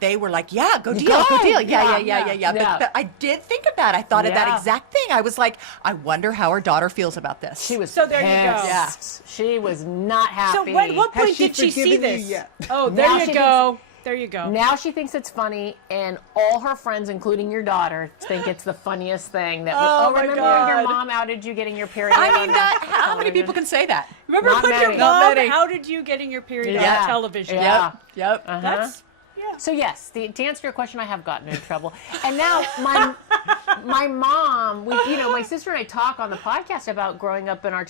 they were like, yeah, go deal, go Go. deal. Yeah, Yeah. yeah. But I did think of that. I thought of that Yeah. exact thing. I was like, I wonder how her daughter feels about this. She was So there you go. pissed. She was not happy. So what Has point she did she see forgiven you this? yet? Oh, there Now you she go. There you go. Now she thinks it's funny, and all her friends, including your daughter, think it's the funniest thing. That Oh, my remember when your God. mom outed you getting your period? I on mean, how many television? people can say that? Remember Not when your many. Not mom many. outed you getting your period Yeah. on television? Yeah. Yep. That's So yes, to answer your question, I have gotten in trouble, and now my mom, my sister and I talk on the podcast about growing up in our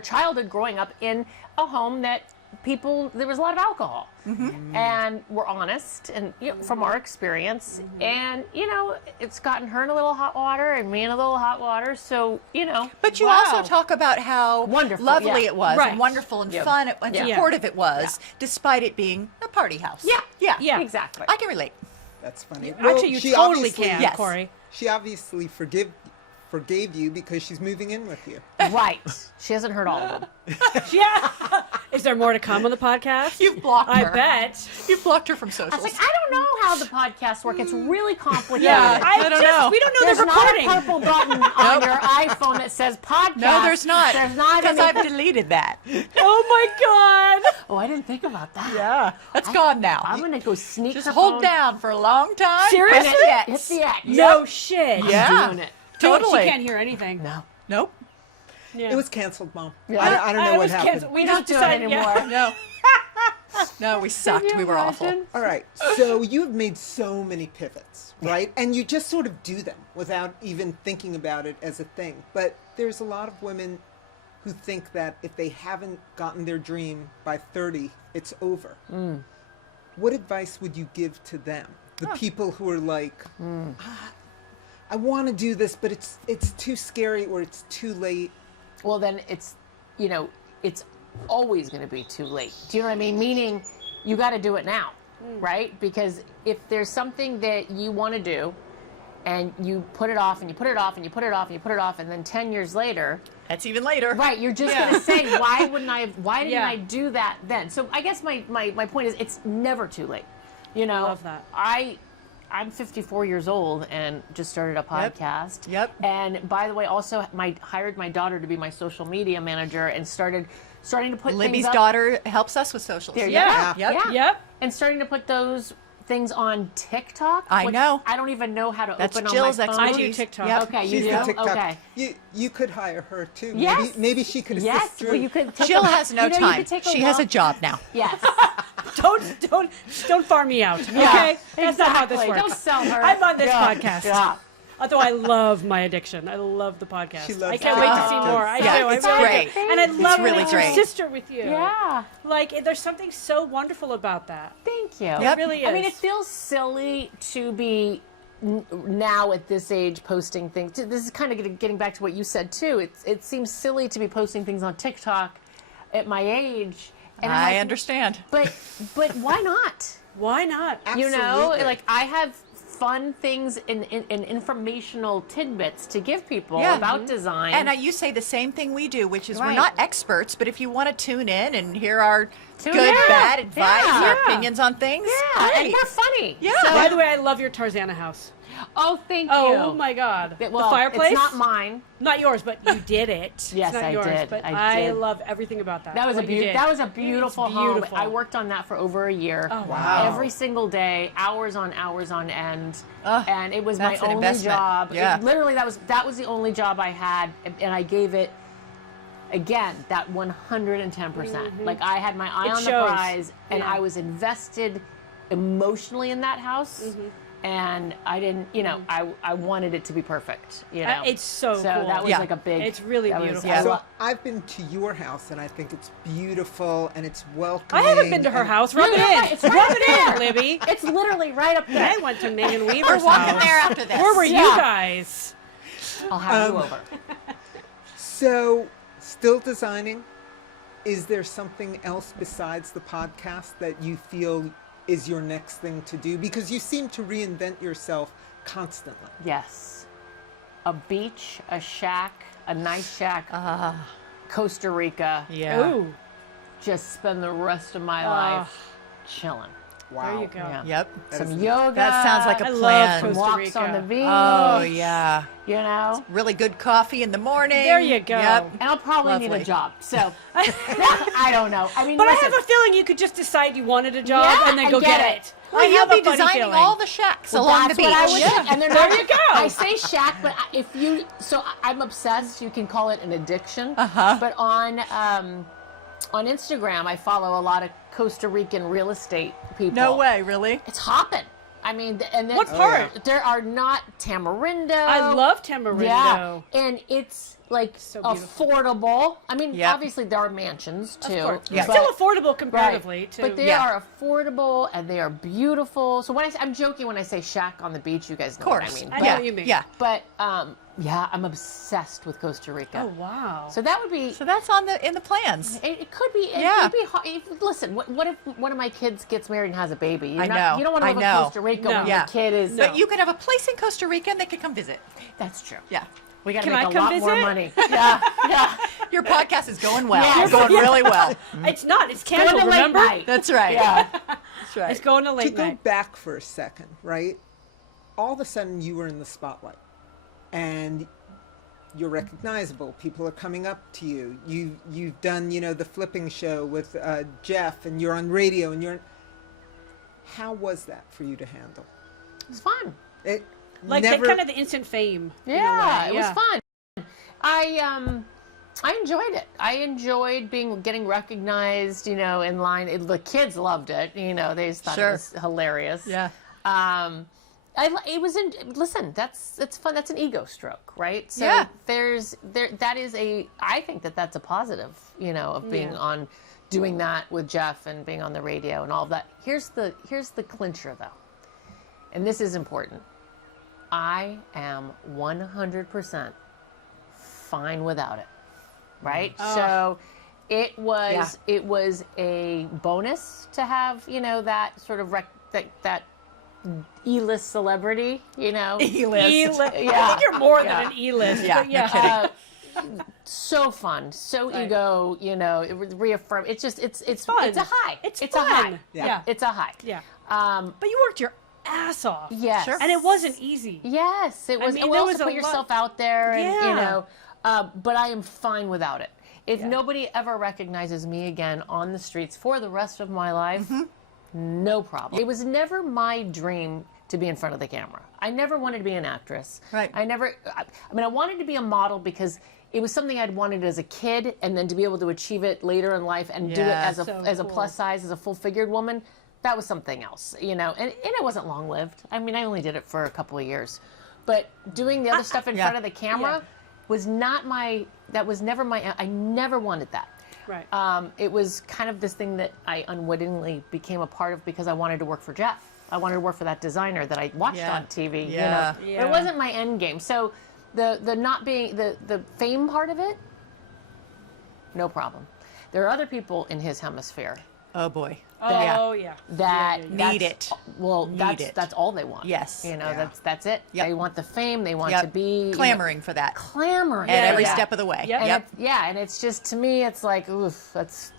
childhood, growing up in a home that there was a lot of alcohol, and we're honest, and from our experience, and it's gotten her in a little hot water and me in a little hot water, so But you Wow. also talk about how Wonderful, lovely yeah. it was Right. and wonderful and Yeah. fun and Yeah. supportive it was, despite it being a party house. Yeah, Yeah. exactly. I can relate. That's funny. Actually, you she totally obviously- can, Yes. Corie. She obviously forgave you because she's moving in with you. Right. She hasn't heard all of them. Yeah. Is there more to come on the podcast? You've blocked I her. bet. You've blocked her from I socials. was like, I don't know how the podcast works. It's really complicated. Yeah. I don't know. We don't know There's the recording. not a purple button on your iPhone that says podcast. No, there's not. There's not Because any... I've deleted that. Oh my God. Oh, I didn't think about that. Yeah. That's gone now. I'm going to go sneak Just the hold phone. down for a long time. Seriously? Press the X. Hit the X. No shit. Yeah. Doing it. Totally. She can't hear anything. No. Nope. Yeah. It was canceled, Mom. Yeah. I don't know It what was happened. canceled. We We just don't do it decided anymore. No. No, we sucked. We were awful. All right. So you've made so many pivots, right? And you just sort of do them without even thinking about it as a thing. But there's a lot of women who think that if they haven't gotten their dream by 30, it's over. What advice would you give to them? The people who are like, I want to do this, but it's too scary or it's too late. Well, then it's always going to be too late. Do you know what I mean? Meaning you got to do it now, right? Because if there's something that you want to do and you put it off and you put it off and you put it off and you put it off and then 10 years later, That's even later. right, you're just going to say, why didn't I do that then? So I guess my point is it's never too late. You know, Love that. I'm 54 years old and just started a podcast. Yep. And by the way, also hired my daughter to be my social media manager and starting to put Libby's things up. daughter helps us with socials. There you Yeah. go. Yep. Yeah. Yep. And starting to put those things on TikTok. I which know. I don't even know how to That's open Jill's on my phone. I do expertise. TikTok. Yep. Okay, She's you the do? TikTok. Okay. You could hire her too. Yes. Maybe she could assist Yes. you. Well, you could take Jill a- has no you know, you time. could take She has a walk. job now. Yes. Don't farm me out. Okay, that's not how this Exactly. works. Don't sell her. I'm on this Yeah. podcast. Yeah. Although I love my addiction, I love the podcast. She loves I can't wait to TikTok. see more. I Yeah, do. it's I really great. do. And I love really that it's great. your sister with you. Yeah. Like there's something so wonderful about that. Thank you. Yep. It really is. I mean, it feels silly to be now at this age posting things. This is kind of getting back to what you said too. It seems silly to be posting things on TikTok at my age. And I'm I like, understand. But why not? Why not? You know, Absolutely. like I have fun things and informational tidbits to give people Yeah. about design. And you say the same thing we do, which is we're Right. not experts, but if you want to tune in and hear our Tune good, in. bad advice, Yeah. our opinions on things, yeah, and great. we're funny. Yeah. By the way, I love your Tarzana house. Oh, thank you. Oh my God. Well, the fireplace? It's not mine. Not yours, but you did it. Yes, it's not I yours, did. But I did. love everything about that. That was what you did. that was a beautiful It's home. beautiful. I worked on that for over a year. Oh, wow. Every single day, hours on end. Ugh, And it was my that's an only investment. job. Yeah. Literally that was the only job I had, and I gave it again that 110%. Like I had my eye It on the shows. prize, and Yeah. I was invested emotionally in that house. And I didn't, I wanted it to be perfect. You know, It's so cool. that was Yeah. like a big. It's really that was- beautiful. I Yeah. So lo- I've been to your house, and I think it's beautiful and it's I welcoming. haven't been to her and- house. Rub it Yeah, in. it's right Rub it there. in, Libby. It's literally right up there. I went to Megan We're Weaver's walking house. there after this. Where were you Yeah. guys? I'll have you over. So, still designing. Is there something else besides the podcast that you feel is your next thing to do? Because you seem to reinvent yourself constantly. Yes. A beach, a shack, a nice shack, Costa Rica. Yeah. Ooh, Just spend the rest of my life chilling. Wow. there you go. Yeah. Yep. Some yoga. That sounds like a I love plan. Costa walks Rica. on the beach. Oh, yeah. You know? Really good coffee in the morning. There you go. Yep. And I'll probably need Lovely. a job. So, I don't know. I mean, But listen, I have a feeling you could just decide you wanted a job Yeah, and then and go get get it. it. Well, I you'll have be a funny designing feeling. all the shacks along the that's beach. what I would Yeah. And then There you go. I say shack, but if you, so I'm obsessed. You can call it an addiction. But on Instagram, I follow a lot of Costa Rican real estate people. No way, really? It's hopping. I mean, and then What part? There are not Tamarindo. I love Tamarindo. Yeah, and it's like So beautiful. affordable. I mean, Yep. obviously there are mansions too. Of course. Yeah. It's still affordable comparatively to. But they Yeah. are affordable and they are beautiful. So when I'm joking when I say shack on the beach, you guys know Of course. what I mean. I know yeah. what you mean. Yeah. But yeah, I'm obsessed with Costa Rica. Oh wow. So that would be. So that's in the plans. It could be. It Yeah. could be hard. Listen, what if one of my kids gets married and has a baby? I know. You don't want to I live in know. Costa Rica No. when Yeah. your kid is. But you could have a place in Costa Rica and they could come visit. That's true. Yeah. We got to Can make I a come lot more visit? money. Yeah, yeah. Your podcast is going well. Yeah. It's going really well. It's not. It's Going canceled. to late Remember? night. That's right. Yeah. That's right. It's going to To late go night. back for a second, right? All of a sudden, you were in the spotlight, and you're recognizable. People are coming up to you. You've done, the flipping show with Jeff, and you're on radio, and How was that for you to handle? It's fun. It Like never. kind of the instant fame. in a Yeah, way. it was fun. I enjoyed it. I enjoyed getting recognized, you know, in line. The kids loved it. You know, they just thought it was hilarious. Yeah. Listen, it's fun. That's an ego stroke, right? So Yeah. I think that's a positive, you know, of being on, doing that with Jeff and being on the radio and all of that. Here's the clincher though. And this is important. I am 100% fine without it. Right? So it was a bonus to have, you know, that sort of that E-list celebrity, you know. E-list. Yeah. I think you're more than an E-list. Yeah, But yeah. no kidding. So fun, so ego, you know, it reaffirm. It's just it's fun. It's a high. It's a fun. high. Yeah. It's a high. Yeah. But you worked your ass off. Yes. Sure. And it wasn't easy. Yes, it was. mean, And there also was a put lot- yourself out there, and you Yeah. know. But I am fine without it. If nobody ever recognizes me again on the streets for the rest of my life, no problem. It was never my dream to be in front of the camera. I never wanted to be an actress. Right. I wanted to be a model because it was something I'd wanted as a kid, and then to be able to achieve it later in life and do it Yeah. as a So cool. plus size, as a full-figured woman, that was something else, you know. And it wasn't long-lived. I mean, I only did it for a couple of years. But doing the other stuff in front of the camera was not my, that was never my, I never wanted that. Right. It was kind of this thing that I unwittingly became a part of because I wanted to work for Jeff. I wanted to work for that designer that I watched on TV. Yeah. You know? Yeah. But it wasn't my end game. So the not being, the fame part of it, no problem. There are other people in his hemisphere Oh boy. Oh, yeah. that Need that's- it. Well, Need it. that's all they want. Yes. You know, Yeah. that's it. Yep. They want the fame. They want Yep. to be you know, Clamoring for that clamoring at for every that. step of the way. Yep. And Yep. and it's just, to me, it's like, oof, that's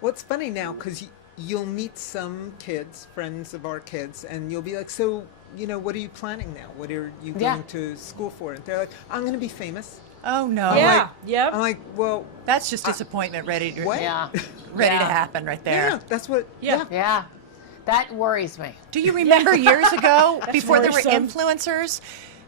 Well, it's funny now because you'll meet some kids, friends of our kids, and you'll be like, so, you know, what are you planning now? What are you going to school for? And they're like, I'm going to be famous. Oh no. Yeah. like- Yep. I'm like, well, That's just disappointment ready to what? yeah, ready to Yeah. happen right there. Yeah, that's what. Yeah. yeah. That worries me. Do you remember years ago, before there were worrisome. influencers,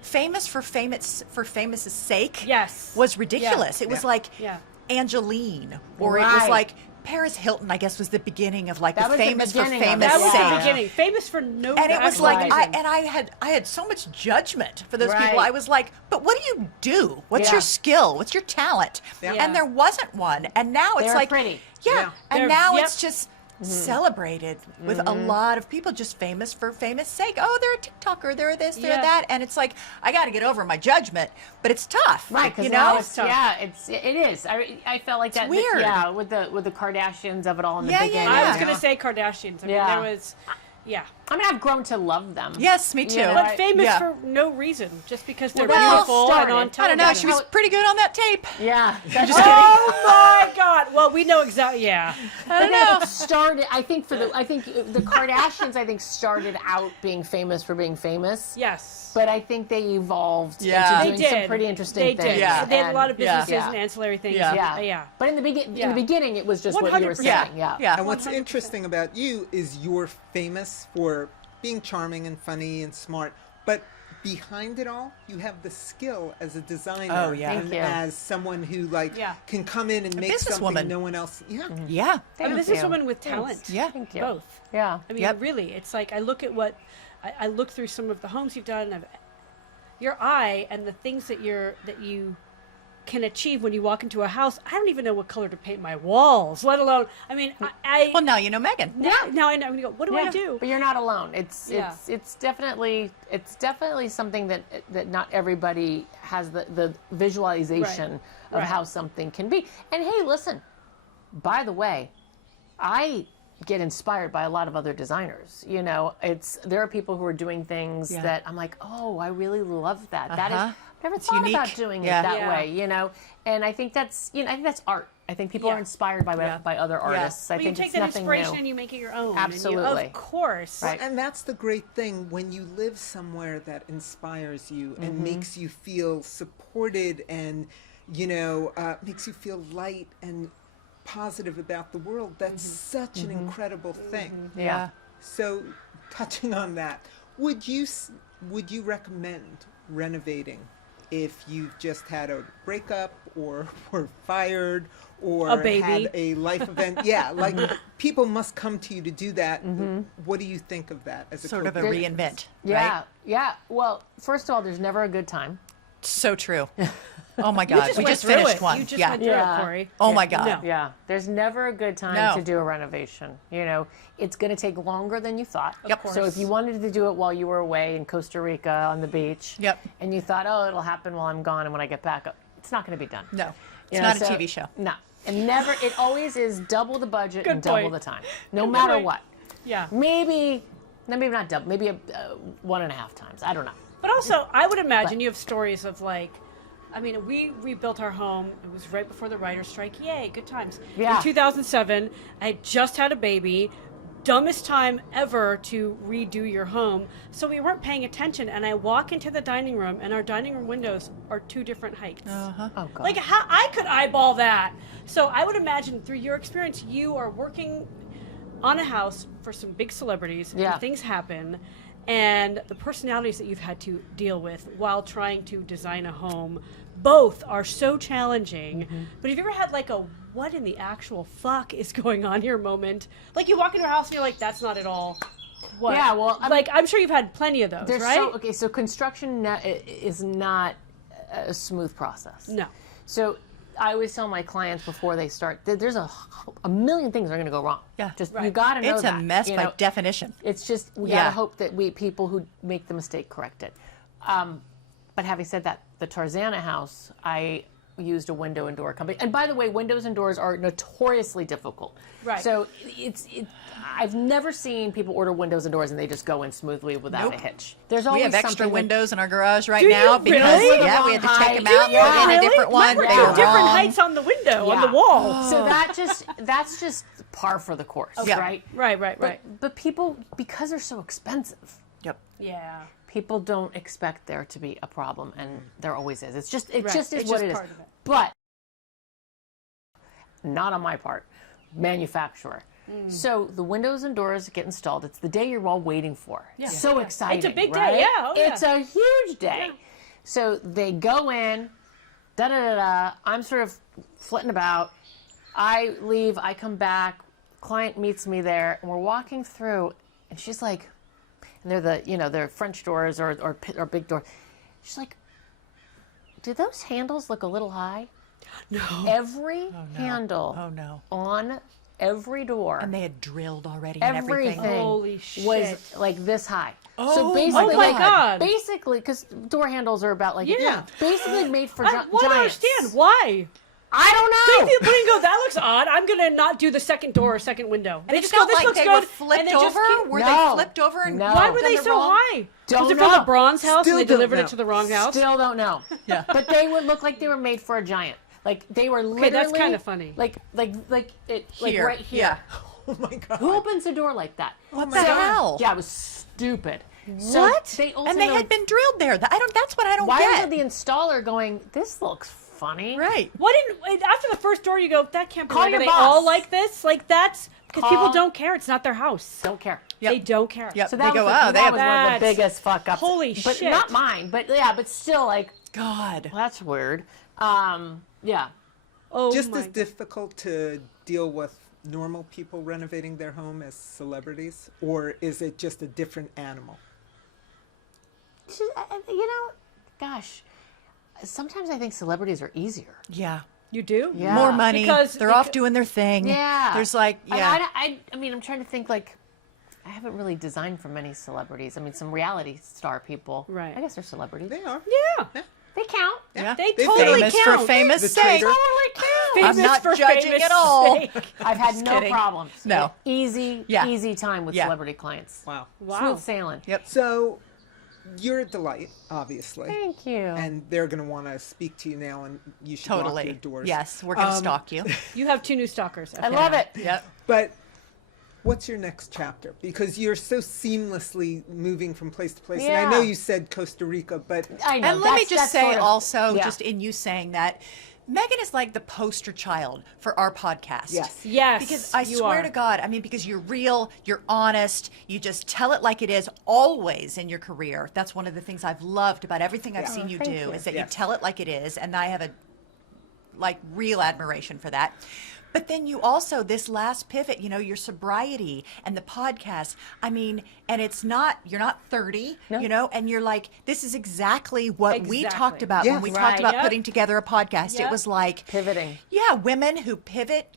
famous for famous's sake? Yes. Was ridiculous. It was Yeah. like Yeah. Angeline, or it was Right. like Paris Hilton. I guess was the beginning of like That the was the famous for beginning of it. famous That was sake. the beginning. Famous for no And it was actual like reason. I had so much judgment for those people. Right. I was like, but what do you do? What's Yeah. your skill? What's your talent? Yeah. And there wasn't one. And now it's They're like pretty. Yeah. Yeah. And They're- now yep. it's just celebrated with a lot of people just famous for famous sake. Oh, they're a TikToker, they're this, they're Yeah. that. And it's like, I got to get over my judgment, but it's tough. Right, because you now know? it's tough. it is. I felt like that. weird. Yeah, with the Kardashians of it all in the Yeah, yeah, beginning. I was Yeah. going to say Kardashians. I mean, Yeah. there was, yeah. I mean, I've grown to love them. Yes, me too. You know, But famous Yeah. for no reason, just because they're Well, beautiful and started. on I don't television. know. She was pretty good on that tape. Yeah. Oh my God! Well, we know exactly. Yeah. I don't know. It started. I think the Kardashians. I think started out being famous for being famous. Yes. But I think they evolved Yeah. They into doing did. some pretty interesting They things. did. Yeah. They had a lot of Yeah. businesses and ancillary things. Yeah. Yeah. Yeah. But in the Yeah. beginning, it was just what you were 100%. saying. Yeah. Yeah. And what's 100%. interesting about you is you're famous for being charming and funny and smart, but behind it all, you have the skill as a designer. Oh, yeah. And Thank you. as someone who Yeah. can come in and make something businesswoman. no one else. Yeah. Yeah. I'm a Thank you. businesswoman with talent. Yeah. Thank you. Both. Yeah. I mean, Yep. really, it's like I look at what I look through some of the homes you've done, and your eye and the things that you can achieve when you walk into a house. I don't even know what color to paint my walls, let alone. I mean, I Well, now you know Megan. now I know. I'm gonna go. What do I do? But you're not alone. It's Yeah. it's definitely something that not everybody has the visualization of Right. how something can be. And hey, listen, by the way, I get inspired by a lot of other designers. You know, there are people who are doing things Yeah. that I'm like, oh, I really love that. That is, Uh-huh. I've never It's thought unique. about doing Yeah. it that Yeah. way. You know, and I think that's I think that's art. I think people Yeah. are inspired by Yeah. by other artists. I Well, you think take it's that nothing inspiration new. and you make it your own. Absolutely. of course. Right. And that's the great thing when you live somewhere that inspires you and Mm-hmm. makes you feel supported and, makes you feel light and positive about the world. That's such an incredible thing. Yeah. So, touching on that, would you recommend renovating if you've just had a breakup or were fired or A baby. had a life event. Yeah, like people must come to you to do that. What do you think of that as a Sort of a co-creator? reinvent. Yeah, Right? yeah. Well, first of all, there's never a good time. So true. Oh my God. We went just through finished it. one. You just yeah. went through Yeah. it, Corie. Oh my God. No. Yeah, there's never a good time No. to do a renovation. You know, it's going to take longer than you thought. Yep. So if you wanted to do it while you were away in Costa Rica on the beach, Yep. and you thought, oh, it'll happen while I'm gone and when I get back, it's not going to be done. No. It's You know, not a so- TV show. No, and never. It always is double the budget Good and double point. the time, no matter point. what. Yeah. Maybe not double. Maybe 1.5 times. I don't know. But also, I would imagine you have stories of like, I mean, we rebuilt our home. It was right before the writer's strike. Yay, good times. Yeah. In 2007, I had just had a baby. Dumbest time ever to redo your home. So we weren't paying attention. And I walk into the dining room, and our dining room windows are 2 different heights. Uh-huh. Oh God. Like, how I could eyeball that. So I would imagine through your experience, you are working on a house for some big celebrities. Yeah. And things happen. And the personalities that you've had to deal with while trying to design a home, both are so challenging. But have you ever had like a what in the actual fuck is going on here moment? Like you walk into a house and you're like, that's not at all what. Yeah, well, I like I'm sure you've had plenty of those, There's right? so construction is not a smooth process. No. So I always tell my clients before they start, there's a million things are going to go wrong. Yeah. Just you Right. got to know It's that. a mess you by know. definition. It's just we Yeah. gotta hope that people who make the mistake correct it. But having said that, the Tarzana house, I used a window and door company. And by the way, windows and doors are notoriously difficult. Right. So I've never seen people order windows and doors and they just go in smoothly without a Nope. hitch. There's We always have extra something that- windows in our garage right Do now you because really? yeah, we had to take them Do out, you put in a really? different one. Mine were They 2 were different wrong. heights on the window, on the Yeah. wall. So that's just par for the course, Yeah. right? Right. But people, because they're so expensive, Yep. Yeah. people don't expect there to be a problem, and there always is. It just Right. is It's what just it is. part of it. But not on my part, manufacturer. So the windows and doors get installed. It's the day you're all waiting for. Yeah. So Yeah. exciting. It's a big day, right? yeah, oh, yeah. It's a huge day. So they go in, da da da da. I'm sort of flitting about. I leave. I come back. Client meets me there, and we're walking through, and she's like, and they're French doors or big door. She's like, do those handles look a little high? No. Every handle Oh no. on every door, And they had drilled already and everything. everything Holy shit. was like this high. Oh so my basically, Oh my God. basically, because door handles are about like Yeah. basically made for I giants. don't understand why. I don't know. They put and go, that looks odd. I'm gonna not do the second door or second window. And They it just go, felt this like looks they good. were flipped and they just over. keep- Were No. they flipped over? And No. Why were they done the so wrong- high? Don't Was it from know. a bronze house Still and they don't delivered know. it to the wrong house? Still don't know. Yeah. But they would look like they were made for a giant. Like they were literally. that's kinda funny. Like Here. right here. Yeah. Oh my God. Who opens a door like that? What the hell? Yeah, it was stupid. So What? they also And they know- had been drilled there. That's what I don't Why get. was the installer going? This looks funny. Right. What didn't after the first door you go, that can't be Call right. your Are they boss. all like this? Like that's because people Call- don't care. It's not their house. Don't care. Yep. They don't care. Yep. So They that go, was, oh, that they have was one of the That's- biggest fuck ups. Holy but shit. not mine. But yeah, but still, like God. that's weird. Yeah. Oh Just my as difficult to deal with normal people renovating their home as celebrities, or is it just a different animal? Gosh, sometimes I think celebrities are easier. Yeah. You do? Yeah. More money. Because- They're off doing their thing. Yeah. There's like, yeah. I mean, I'm trying to think like. I haven't really designed for many celebrities. I mean, some reality star people. Right. I guess they're celebrities. They are. Yeah. They count. Yeah. They They're totally famous count. for famous The sake. traitor. Totally count. I'm Famous not for judging famous at all. sake. I've had Just no kidding. problems. No. Easy, Yeah. easy time with Yeah. celebrity clients. Wow. Wow. Smooth sailing. Yep. So you're a delight, obviously. Thank you. And they're going to want to speak to you now, and you should lock your Totally. doors. Yes. We're going to stalk you. You have 2 new stalkers. I love it. Yep. But what's your next chapter? Because you're so seamlessly moving from place to place. And I know Yeah. you said Costa Rica, but I know. And let me that's just say sort of- also, yeah. just in you saying that, Megan is like the poster child for our podcast. Yes. Yes, Because I you swear are. to God, I mean, because you're real, you're honest, you just tell it like it is always in your career. That's one of the things I've loved about everything I've seen you do thank you. is that you Yes. tell it like it is. And I have a real admiration for that. But then you also, this last pivot, your sobriety and the podcast. I mean, and you're not 30, and you're like, this is exactly what we Exactly. talked about Yes. when we Right. talked about Yep. putting together a podcast. Yep. It was like Pivoting. Yeah, women who pivot,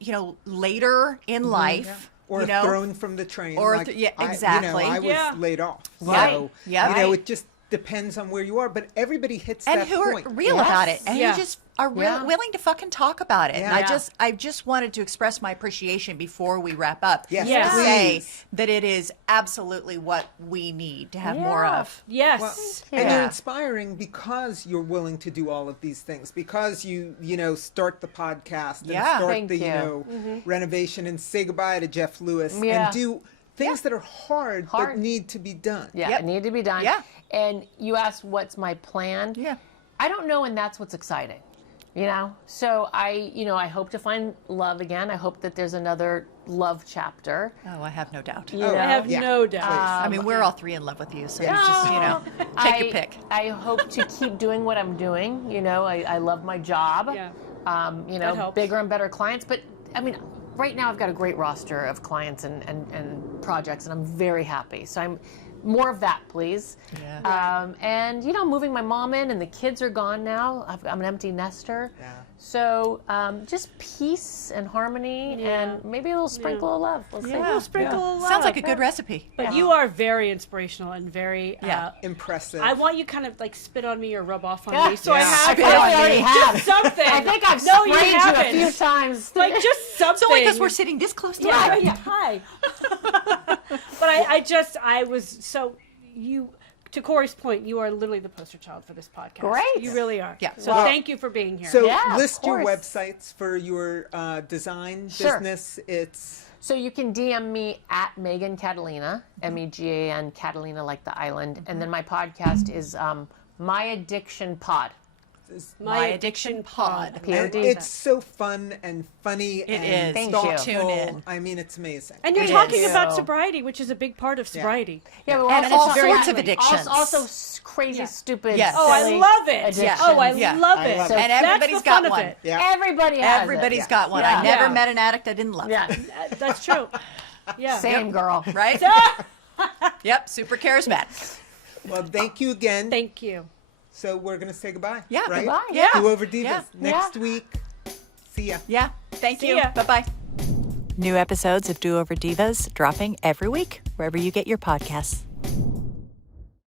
later in life. Or thrown from the train. Or like yeah, I exactly. was Yeah. laid off. Right. So, Yeah. it just depends on where you are, but everybody hits And that who are point. real Yes. about it and Yeah. who just are Yeah. willing to fucking talk about it. And Yeah. I just wanted to express my appreciation before we wrap up. Yes, Yes. To say please. that it is absolutely what we need to have more Yeah. of. Yes. Well, you. and you're Yeah. inspiring because you're willing to do all of these things, because you start the podcast and Yeah. start Thank the you. renovation and say goodbye to Jeff Lewis Yeah. and do things that are hard but Hard. need to be done. Yeah, Yep. it needed to be done. Yeah. And you asked what's my plan. Yeah. I don't know, and that's what's exciting. So I hope to find love again. I hope that there's another love chapter. Oh, I have no doubt. You know? I have Yeah. no doubt. I mean, we're all three in love with you, so you just, take your pick. I hope to keep doing what I'm doing. I love my job. Yeah. That helps. bigger and better clients. But I mean, right now I've got a great roster of clients and projects, and I'm very happy. So I'm more of that, please. Yeah. And moving my mom in, and the kids are gone now. I'm an empty nester. Yeah. So just peace and harmony, and maybe a little sprinkle of love. We'll see. A little sprinkle of love. Sounds like a good recipe. But you are very inspirational and very. Yeah. Impressive. I want you kind of like spit on me or rub off on me, so I Yeah. have I think I already have. just something. I think I've no, sprayed you you a haven't. few times. Like just something. It's only because we're sitting this close together. Yeah, hi. But I was so you. To Corey's point, you are literally the poster child for this podcast. Great. You really are. Yeah. So Well, thank you for being here. So Yeah, of list your course. websites for your design Sure. business. It's So you can DM me at Megan Catalina, MEGAN Catalina, like the island, and then my podcast is My Addiction Pod. My Addiction Pod. and POD. it's so fun and funny It and is. Thank thoughtful. you. Tune in. I mean, it's amazing. And you're It talking is. about sobriety, which is a big part of sobriety. Yeah, but And also all very- sorts of addictions. Also crazy, stupid. Yes. Oh, I silly love it. addictions. Oh, I Yeah. love I it. love it. And That's everybody's the fun got of one. it. Yeah. Everybody has Everybody's it. got one. Yeah. I never Yeah. met an addict I didn't love. Yeah, That's true. Yeah. same girl. Right? Yep. Super charismatic. Well, thank you again. Thank you. So we're gonna say goodbye. Yeah. Right? Goodbye. Yeah. Do Over Divas Yeah. next week. See ya. Yeah. Thank See you. ya. Bye bye. New episodes of Do Over Divas dropping every week, wherever you get your podcasts.